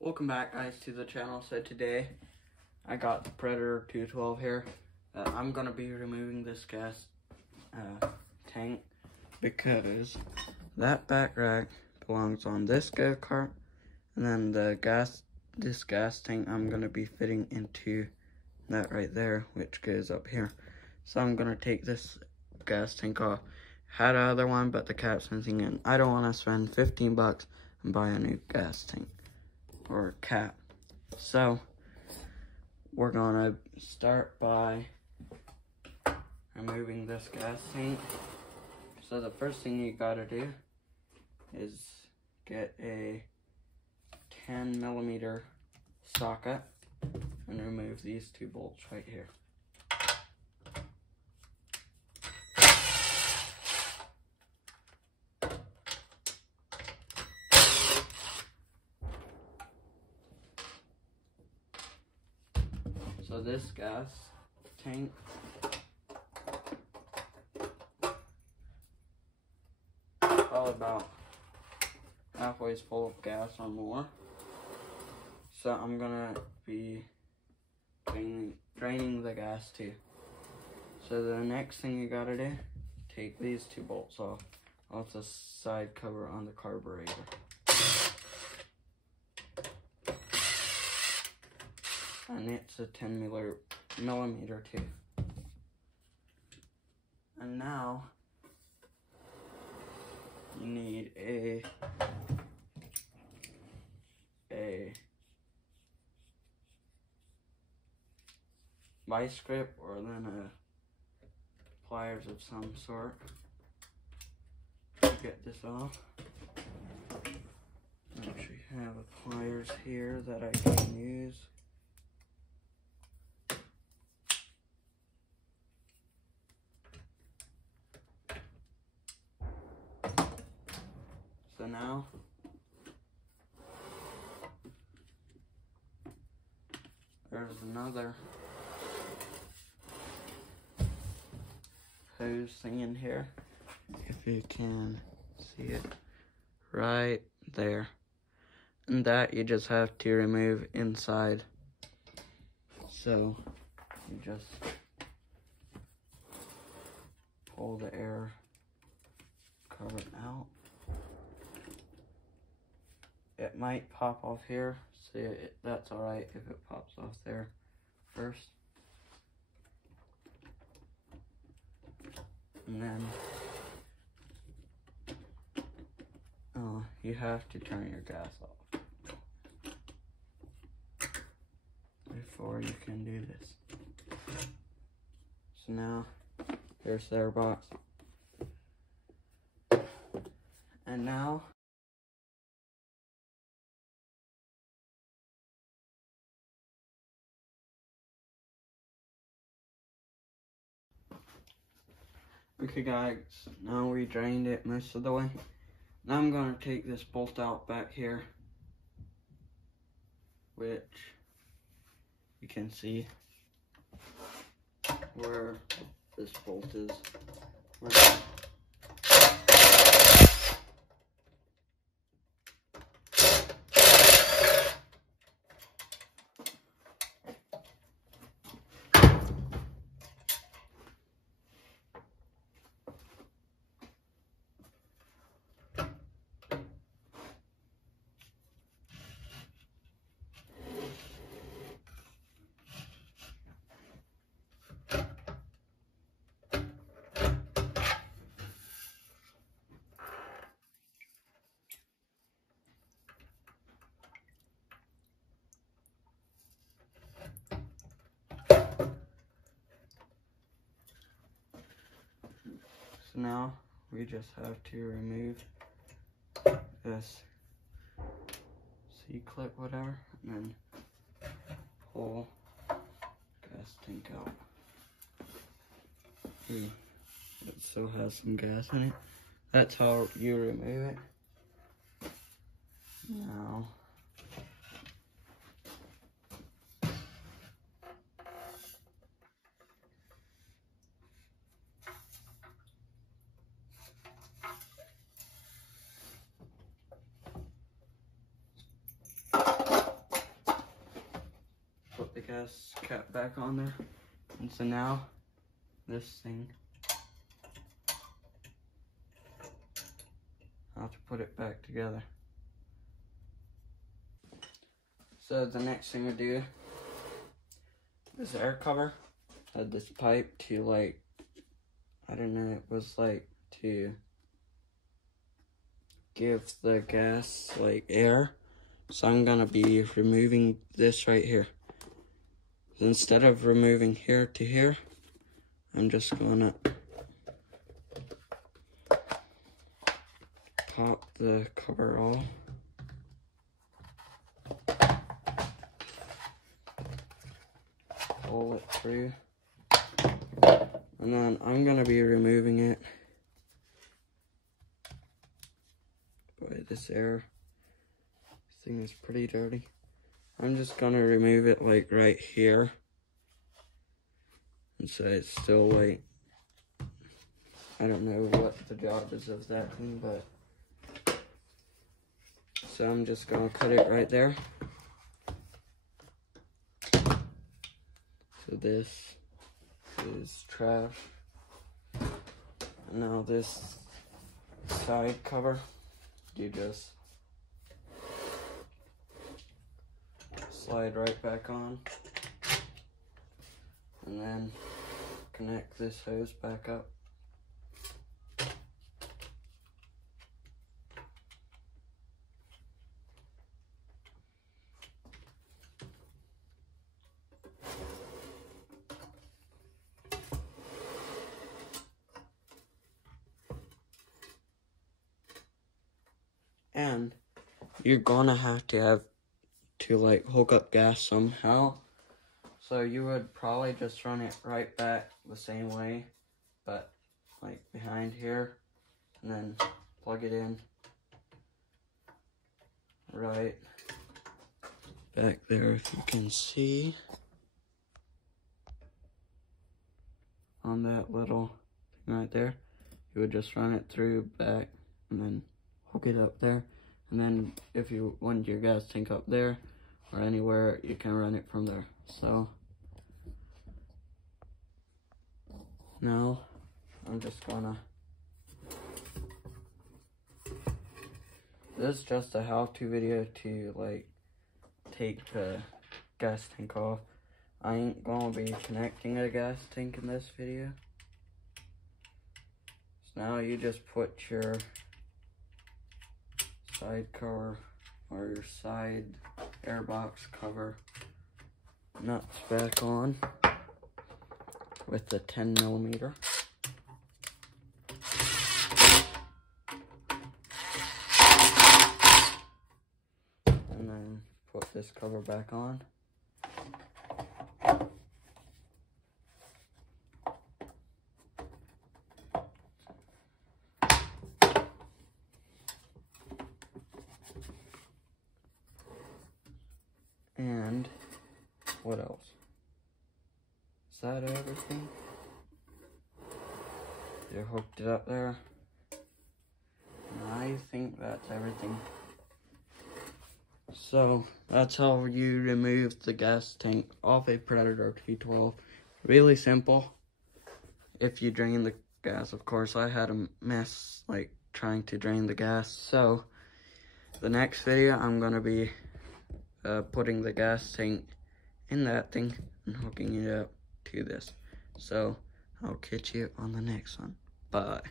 Welcome back, guys, to the channel. So today I got the Predator 212 here. I'm gonna be removing this gas tank because that back rack belongs on this go kart, and then this gas tank I'm gonna be fitting into that right there, which goes up here. So I'm gonna take this gas tank off. Had another one, but the cap's missing, and I don't want to spend 15 bucks and buy a new gas tank or cap. So we're gonna start by removing this gas tank. So the first thing you gotta do is get a 10mm socket and remove these two bolts right here. So this gas tank probably about halfway full of gas or more. So I'm gonna be draining the gas too. So the next thing you gotta do, take these two bolts off the side cover on the carburetor. And it's a 10mm too. And now you need a vice grip or then pliers of some sort to get this off. I actually have a pliers here that I can use. So now there's another hose thing in here, if you can see it right there, and that you just have to remove inside. So you just pull the air cover out. It might pop off here, so that's alright if it pops off there first. And then you have to turn your gas off before you can do this. So now there's their box. And now okay guys, now we drained it most of the way. Now I'm going to take this bolt out back here, which you can see where this bolt is. So now we just have to remove this C-clip, whatever, and then pull gas tank out. Ooh, it still has some gas in it. That's how you remove it. Now gas cap back on there. And so now, this thing, I have to put it back together. So the next thing I do, this air cover had this pipe to like, I don't know, it was like to give the gas like air. So I'm gonna be removing this right here. Instead of removing here to here, I'm just gonna pop the cover off. Pull it through. And then I'm gonna be removing it by this air. This thing is pretty dirty. I'm just gonna remove it like right here. And so it's still like, I don't know what the job is of that thing, but. So I'm just gonna cut it right there. So this is trash. And now this side cover, you just slide right back on. And then connect this hose back up. And you're gonna have to like hook up gas somehow. So you would probably just run it right back the same way, but like behind here, and then plug it in right back there, if you can see on that little thing right there. You would just run it through back and then hook it up there. And then if you want your gas tank up there or anywhere, you can run it from there. So now I'm just gonna, this is just a how-to video to like take the gas tank off. I ain't gonna be connecting a gas tank in this video. So now you just put your side cover or your side airbox cover nuts back on with the 10mm. And then put this cover back on. And what else? Is that everything? You hooked it up there. And I think that's everything. So that's how you remove the gas tank off a Predator 212. Really simple. If you drain the gas, of course. I had a mess like trying to drain the gas. So the next video I'm gonna be putting the gas tank in that thing and hooking it up to this. So I'll catch you on the next one. Bye.